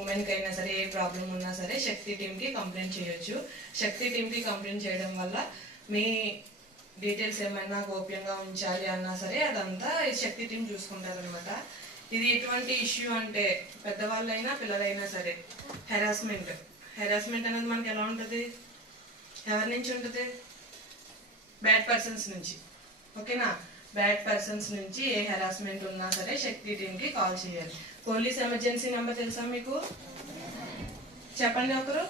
ఉమెన్కి అయినా సరే ఏ ప్రాబ్లం ఉన్నా సరే శక్తి టీంకి కంప్లైంట్ చేయొచ్చు. శక్తి టీంకి కంప్లైంట్ చేయడం వల్ల మీ డీటెయిల్స్ ఏమైనా గోప్యంగా ఉంచాలి అన్నా సరే అదంతా శక్తి టీం చూసుకుంటారనమాట. ఇది ఎటువంటి ఇష్యూ అంటే పెద్దవాళ్ళైనా పిల్లలైనా సరే హెరాస్మెంట్ అనేది మనకి ఎలా ఉంటుంది, ఎవరి నుంచి ఉంటుంది, బ్యాడ్ పర్సన్స్ నుంచి. ఓకేనా, బ్యాడ్ పర్సన్స్ నుంచి ఏ హెరాస్మెంట్ ఉన్నా సరే శక్తి టీంకి కాల్ చేయాలి. పోలీస్ ఎమర్జెన్సీ నెంబర్ తెలుసా మీకు? చెప్పండి ఒకరు.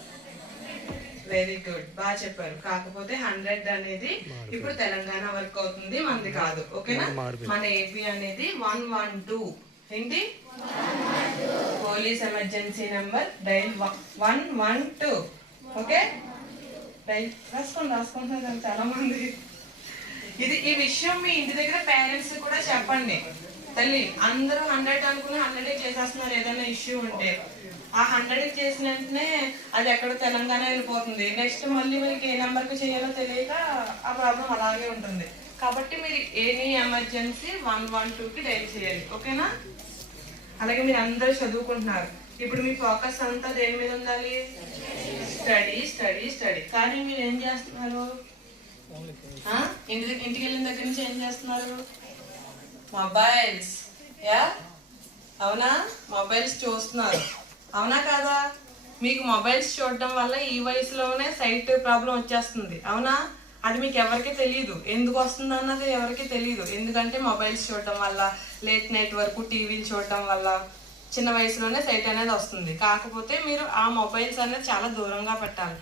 వెరీ గుడ్, బాగా చెప్పారు. కాకపోతే 100 అనేది ఇప్పుడు తెలంగాణ వర్క్ అవుతుంది, మనది కాదు. ఓకేనా, మన ఏపీ అనేది 112. ఏంటి? Police emergency number dial 112. Okay, రాసుకుంటున్నారు చాలా మంది. ఈ విషయం మీ ఇంటి దగ్గర పేరెంట్స్ కూడా చెప్పండి. తల్లి అందరూ 100 అనుకుని 100 చేసేస్తున్నారు. ఏదైనా ఇష్యూ ఉంటే ఆ 100 చేసిన వెంటనే అది ఎక్కడో తెలంగాణ వెళ్ళిపోతుంది. నెక్స్ట్ మళ్ళీ మీకు ఏ నెంబర్కి చేయాలో తెలియక ఆ ప్రాబ్లం అలాగే ఉంటుంది. కాబట్టి మీరు ఎనీ ఎమర్జెన్సీ 112కి డైల్ చేయాలి. ఓకేనా? అలాగే మీరు అందరూ చదువుకుంటున్నారు. ఇప్పుడు మీ ఫోకస్ అంతా దేని మీద ఉండాలి? Study study study. కానీ మీరు ఏం చేస్తున్నారు? ఇంటికి వెళ్ళిన దగ్గర నుంచి ఏం చేస్తున్నారు? మొబైల్స్. అవునా, మొబైల్స్ చూస్తున్నారు. అవునా కాదా? మీకు మొబైల్స్ చూడడం వల్ల ఈ వయసులోనే సైట్ ప్రాబ్లం వచ్చేస్తుంది. అవునా? అది మీకు ఎవరికి తెలియదు, ఎందుకు వస్తుంది అన్నది ఎవరికి తెలియదు. ఎందుకంటే మొబైల్స్ చూడడం వల్ల, లేట్ నైట్ వరకు టీవీలు చూడడం వల్ల చిన్న వయసులోనే సైట్ అనేది వస్తుంది. కాకపోతే మీరు ఆ మొబైల్స్ అనేది చాలా దూరంగా పెట్టాలి.